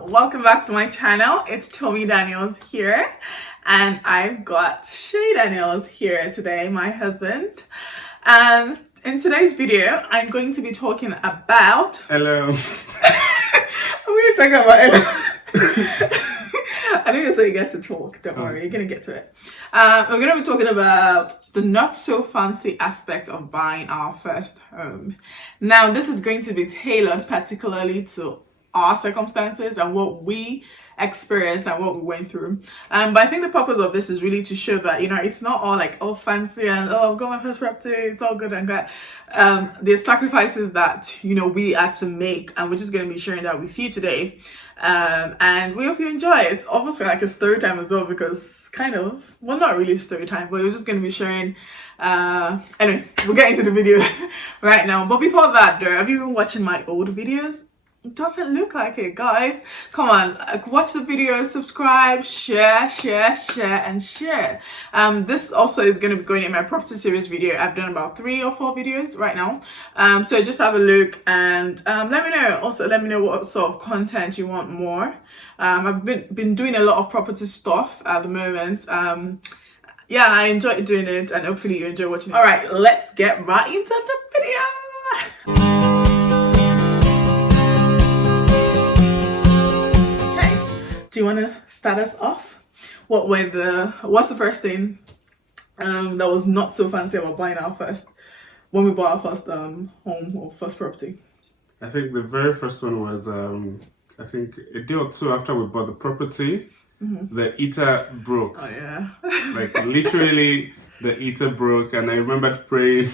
welcome back to my channel. It's Tommy Daniels here, and I've got Shay Daniels here today, my husband. And in today's video, I'm going to be talking about... Hello. We're talking about... I know you're saying you get to talk, don't worry, you're going to get to it. We're going to be talking about the not so fancy aspect of buying our first home. Now, this is going to be tailored particularly to our circumstances and what we experienced and what we went through. But I think the purpose of this is really to show that, you know, it's not all like, oh, fancy and, oh, I've got my first property, it's all good and that. There's sacrifices that, you know, we had to make, and we're just going to be sharing that with you today. And we hope you enjoy it. It's almost like a story time as well, because kind of, well, not really a story time, but we're just going to be sharing. Anyway, we'll get into the video right now. But before that, though, have you been watching my old videos? It doesn't look like it, guys. Come on, watch the video, subscribe, share, and share. This also is going to be going in my property series video. I've done about 3 or 4 videos right now. So just have a look and let me know. Also, let me know what sort of content you want more. I've been doing a lot of property stuff at the moment. Yeah, I enjoy doing it, and hopefully you enjoy watching it. All right, let's get right into the video. Do you want to start us off? What's the first thing that was not so fancy about buying when we bought our first home or first property? I think the very first one was, I think a day or 2 after we bought the property, the heater broke. Oh yeah. Like literally the heater broke, and I remembered praying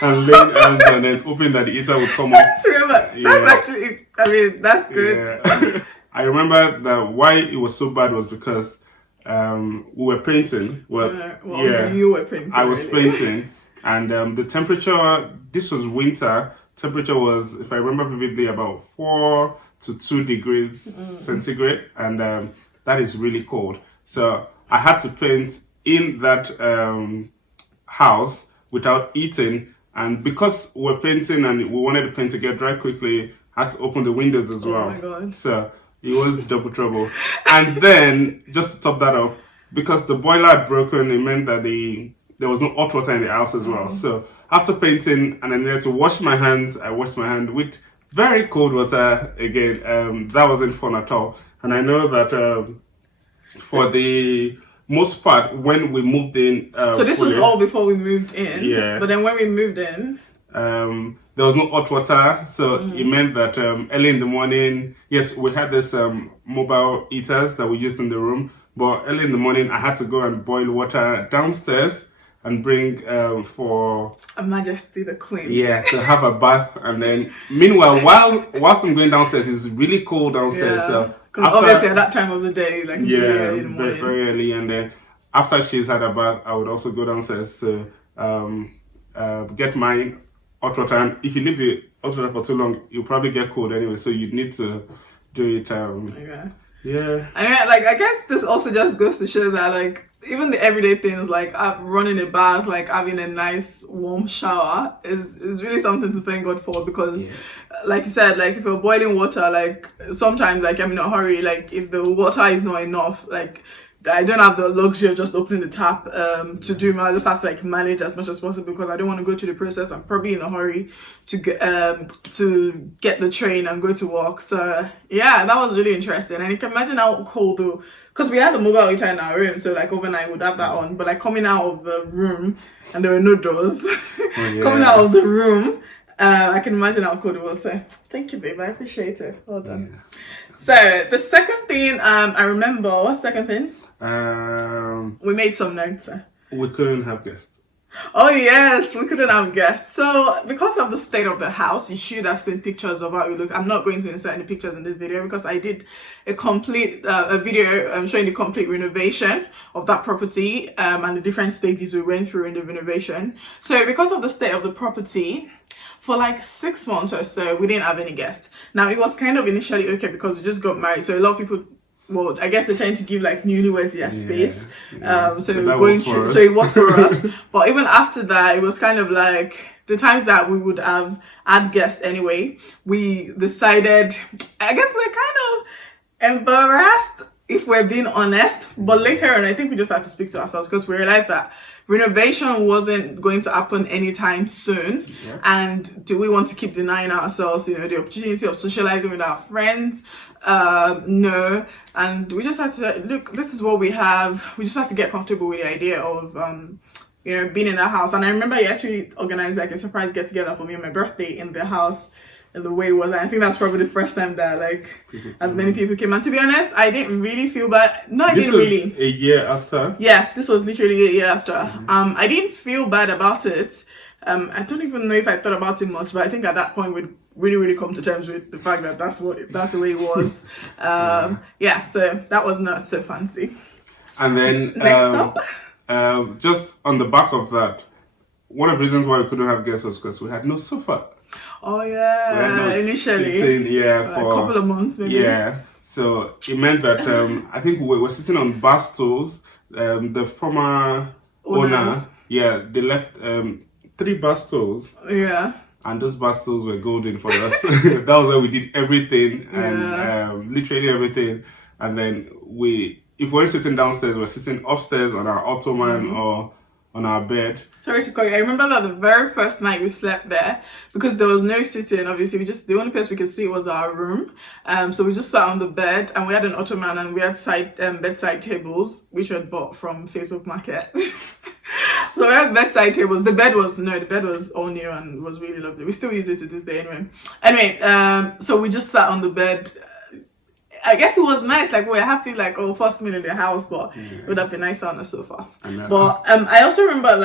and laying hands on it, hoping that the heater would come off. That's actually, I mean, that's good. Yeah. I remember that why it was so bad was because we were painting. You were painting. I was painting, and the temperature, this was winter, temperature was, if I remember vividly, about 4 to 2 degrees centigrade, and that is really cold. So I had to paint in that house without heating, and because we were painting and we wanted the paint to get dry quickly, I had to open the windows as well. Oh my God. So it was double trouble. And then, just to top that up, because the boiler had broken, it meant that there was no hot water in the house as well. So after painting, and I needed to wash my hands, I washed my hand with very cold water again. That wasn't fun at all. And I know that for the most part, when we moved in... so this was all before we moved in? Yeah. But then when we moved in... there was no hot water, so it meant that early in the morning, yes, we had this mobile heaters that we used in the room, but early in the morning I had to go and boil water downstairs and bring for Her Majesty the Queen. Yeah, to have a bath, and then meanwhile, whilst I'm going downstairs, it's really cold downstairs. Yeah. So obviously at that time of the day, like very early, and then after she's had a bath, I would also go downstairs to get my hot water, and if you leave the hot water for too long, you'll probably get cold anyway, so you'd need to do it. Yeah. I guess this also just goes to show that, like, even the everyday things like running a bath, like having a nice warm shower is really something to thank God for, because like you said, like if you're boiling water, like sometimes, like I'm in a hurry, like if the water is not enough, like I don't have the luxury of just opening the tap to do my. I just have to like manage as much as possible, because I don't want to go through the process. I'm probably in a hurry to get the train and go to work. So yeah, that was really interesting. And you can imagine how cold, though, because we had the mobile heater in our room, so like overnight would have that on. But like coming out of the room, and there were no doors, coming out of the room, I can imagine how cold it was. So thank you, babe. I appreciate it. Well done. Yeah. So the second thing I remember, what's the second thing? We made some notes. We couldn't have guests. Oh yes, we couldn't have guests. So because of the state of the house, you should have seen pictures of how it looked. I'm not going to insert any pictures in this video, because I did a complete video showing the complete renovation of that property and the different stages we went through in the renovation. So because of the state of the property, for like 6 months or so, we didn't have any guests. Now, it was kind of initially okay because we just got married, so a lot of people, well, I guess they're trying to give like newlyweds their space. So going through, so it worked for us. But even after that, it was kind of like the times that we would have had guests anyway, we decided, I guess we're kind of embarrassed, if we're being honest. But later on, I think we just had to speak to ourselves because we realized that renovation wasn't going to happen anytime soon. Yeah. And do we want to keep denying ourselves, the opportunity of socializing with our friends? No. And we just had to say, look, this is what we have. We just had to get comfortable with the idea of being in that house. And I remember you actually organized like a surprise get together for me on my birthday in the house. And the way it was, and I think that's probably the first time that as many people came. And to be honest, I didn't really feel bad. No, I didn't really. A year after. Yeah, this was literally a year after. I didn't feel bad about it. I don't even know if I thought about it much, but I think at that point we'd really come to terms with the fact that that's the way it was. Yeah, so that was not so fancy. And then next up, just on the back of that, one of the reasons why we couldn't have guests was because we had no sofa. Oh yeah, initially. Sitting, for a couple of months maybe. Yeah, so it meant that I think we were sitting on bar stools. The former owner, they left 3 bar stools. Yeah. And those bar stools were golden for us. That was where we did everything, and literally everything. And then if we're sitting downstairs, we're sitting upstairs on our ottoman or on our bed. Sorry to call you. I remember that the very first night we slept there, because there was no sitting, obviously, the only place we could see was our room. So we just sat on the bed, and we had an ottoman, and we had bedside tables, which we had bought from Facebook Market. So we had bedside tables. The bed was all new and was really lovely. We still use it to this day anyway. So we just sat on the bed. I guess it was nice, like we were happy, like first meal in the house, but it would have been nicer on the sofa. But I also remember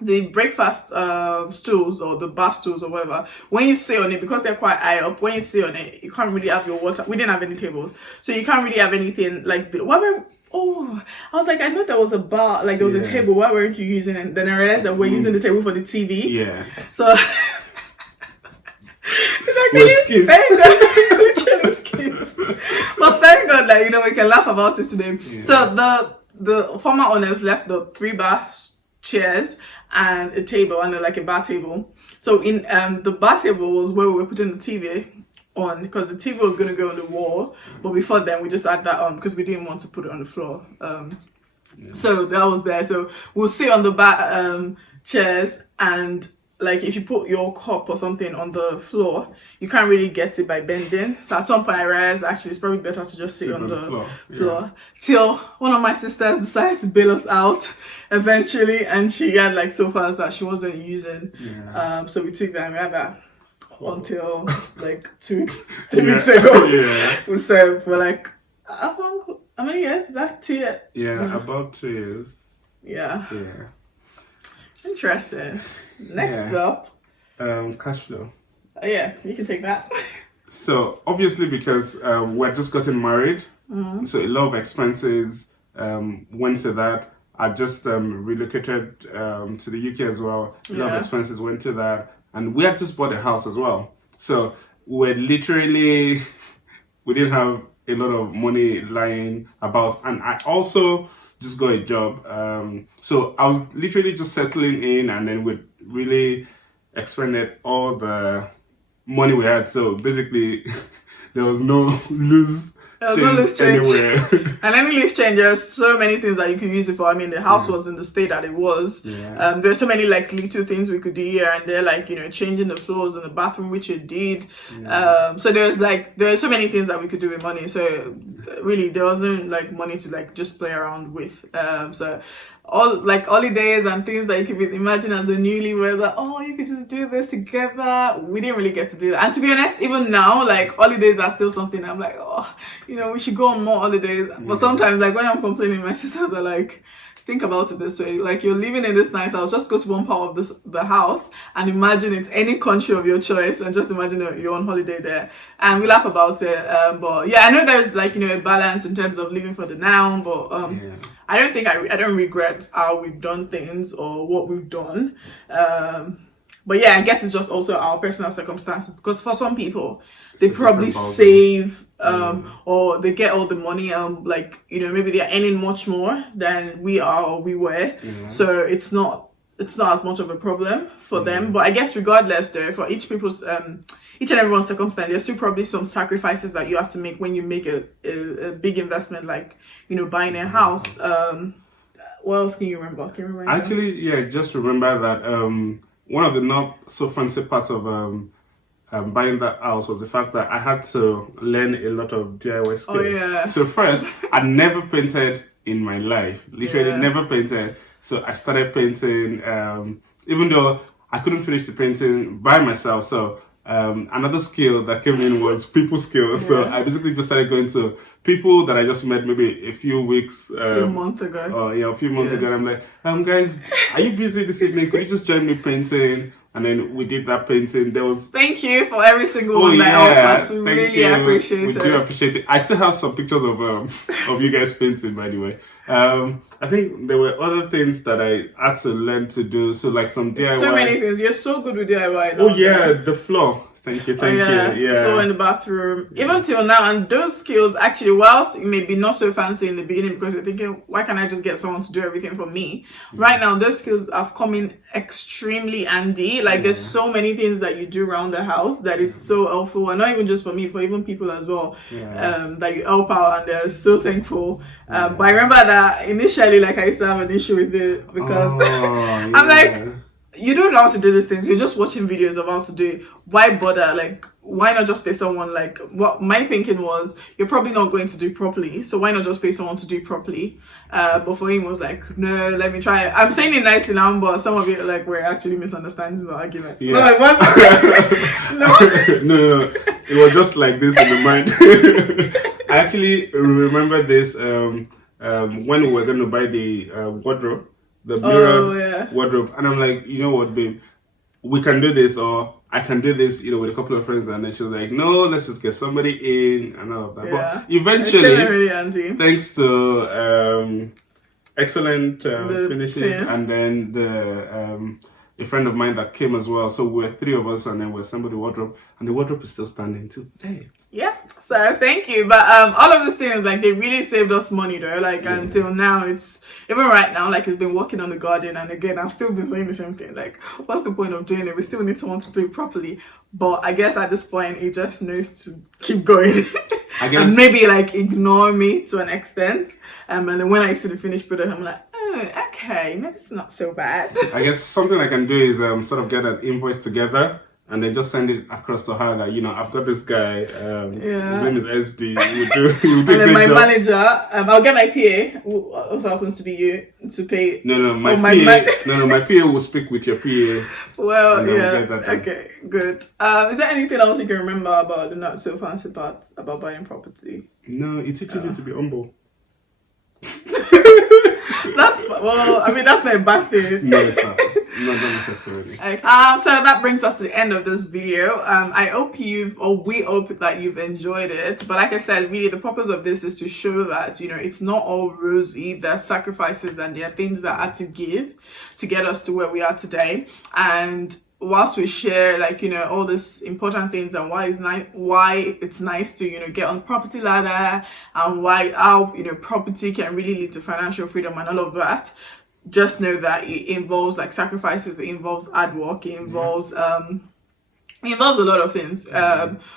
the breakfast stools or the bar stools or whatever, when you sit on it, because they're quite high up, when you sit on it, you can't really have your water. We didn't have any tables, so you can't really have anything I was like, I know there was a bar, there was a table, why weren't you using it? Then I realized that we're using the table for the TV. Yeah. So it's actually literally skint. But thank God that we can laugh about it today. Yeah. So the former owners left the 3 bar chairs and a table and a bar table. So in the bar table was where we were putting the TV on, because the TV was going to go on the wall, but before then we just had that on because we didn't want to put it on the floor. So that was there. So we'll sit on the bar chairs, and if you put your cup or something on the floor, you can't really get it by bending. So at some point I realized actually it's probably better to just sit on the floor. Yeah. Till one of my sisters decided to bail us out eventually, and she had sofas that she wasn't using. Yeah. So we took that and we had that until 2 weeks, 3 weeks ago. Yeah. So for how many years? Is that 2 years? Yeah, about 2 years. Yeah. Interesting. Next up, cash flow. Yeah, you can take that. So obviously, because we're just getting married, so a lot of expenses went to that. I just relocated to the UK as well. A lot of expenses went to that, and we had just bought a house as well. So we didn't have a lot of money lying about, and I also just got a job. So I was literally just settling in, and then we really expended all the money we had. So basically, there was no loose change anywhere. And any loose change, there's so many things that you could use it for. I mean, the house was in the state that it was. Yeah. There's so many little things we could do here and there, changing the floors in the bathroom, which it did. Yeah. So there were so many things that we could do with money. So really, there wasn't money to just play around with. So all holidays and things that you could imagine as a newlywed, you could just do this together. We didn't really get to do that. And to be honest, even now, holidays are still something I'm we should go on more holidays. But sometimes when I'm complaining, my sisters are think about it this way, you're living in this nice house, just go to one part of the house and imagine it's any country of your choice, and just imagine you're on holiday there, and we laugh about it. But yeah, I know there's a balance in terms of living for the now, but I don't think I don't regret how we've done things or what we've done. But yeah, I guess it's just also our personal circumstances, because for some people they probably save or they get all the money, maybe they're earning much more than we are or we were. So it's not as much of a problem for them. But I guess regardless though, for each each and everyone's circumstance, there's still probably some sacrifices that you have to make when you make a big investment, like, you know, buying a house. What else can you remember? Can you remember anything else? Actually, yeah, just remember that one of the not so fancy parts of buying that house was the fact that I had to learn a lot of DIY skills. Oh, yeah. So first, I never painted in my life. Literally Yeah. never painted. So I started painting, even though I couldn't finish the painting by myself. So another skill that came in was people skills. So Yeah. I basically just started going to people that I just met maybe a few weeks, A few months ago. or yeah, a few months Yeah. ago. And I'm like, guys, are you busy this evening? Could you just join me painting? And then we did that painting. There was Thank you for every single one that helped us. We thank really you. appreciate We it. do appreciate it. I still have some pictures of you guys painting, by the way. I think there were other things that I had to learn to do. So like some DIY. So many things. You're so good with DIY now. Oh yeah, the floor. Thank you. Yeah. Floor in the bathroom. Even till now, and those skills actually, whilst it may be not so fancy in the beginning because you're thinking, why can't I just get someone to do everything for me? Right now, those skills have come in extremely handy. Like there's so many things that you do around the house that is so helpful, and not even just for me, for even people as well. That you help out, and they're so thankful. But I remember that initially, like I used to have an issue with it because I'm like, you don't know how to do these things. You're just watching videos of how to do it. Why bother? Like, why not just pay someone? Like, what my thinking was, you're probably not going to do it properly, so why not just pay someone to do it properly? But for him, was like, no, let me try it. I'm saying it nicely now, but some of it like were actually misunderstandings or arguments. Yeah. Like, what? No. It was just like this in the mind. I actually remember this when we were going to buy the wardrobe. The mirror wardrobe, and I'm like, you know what, babe, we can do this, or I can do this, you know, with a couple of friends. And then she was like, no, let's just get somebody in and all of that. But eventually, really thanks to excellent finishes, and then the a friend of mine that came as well. So we're three of us, and then we assembled the wardrobe, and the wardrobe is still standing too. Yeah, so thank you. But all of these things, like, they really saved us money though. Like until now, it's even right now, like, it's been working on the garden, and again, I've still been saying the same thing. Like, what's the point of doing it? We still need someone to do it properly. But I guess at this point, it just knows to keep going. I guess, and maybe like ignore me to an extent. And then when I see the finished product, I'm like, oh, okay, maybe it's not so bad. I guess something I can do is sort of get an invoice together and then just send it across to her that, you know, I've got this guy, his name is SD, he will do and then my job. manager, I'll get my PA, who also happens to be you, to pay. My PA will speak with your PA. Well, okay, good. Is there anything else you can remember about the not so fancy parts about buying property? No, it teaches you to be humble. That's not a bad thing. No, it's not. Not necessarily. Okay. So that brings us to the end of this video. I hope we hope that you've enjoyed it. But like I said, really the purpose of this is to show that, you know, it's not all rosy. There are sacrifices and there are things that I had to give to get us to where we are today. And whilst we share, like, you know, all these important things and why it's nice to, you know, get on property ladder, and how, you know, property can really lead to financial freedom and all of that, just know that it involves like sacrifices, it involves hard work, it involves a lot of things.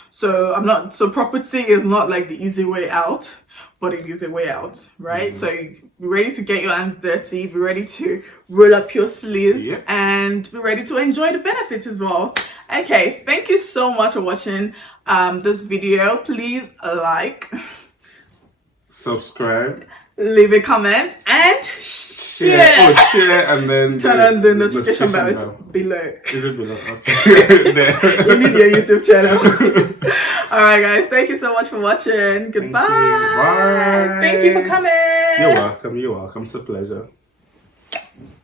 So property is not like the easy way out, but it is a way out, right? So be ready to get your hands dirty, be ready to roll up your sleeves, and be ready to enjoy the benefits as well. Okay, thank you so much for watching this video. Please like, subscribe, leave a comment, and share, and then turn on the notification bell. It's below. Is it below? Okay. You need your YouTube channel. Alright guys, thank you so much for watching. Goodbye. Bye. Thank you for coming. You're welcome. It's a pleasure.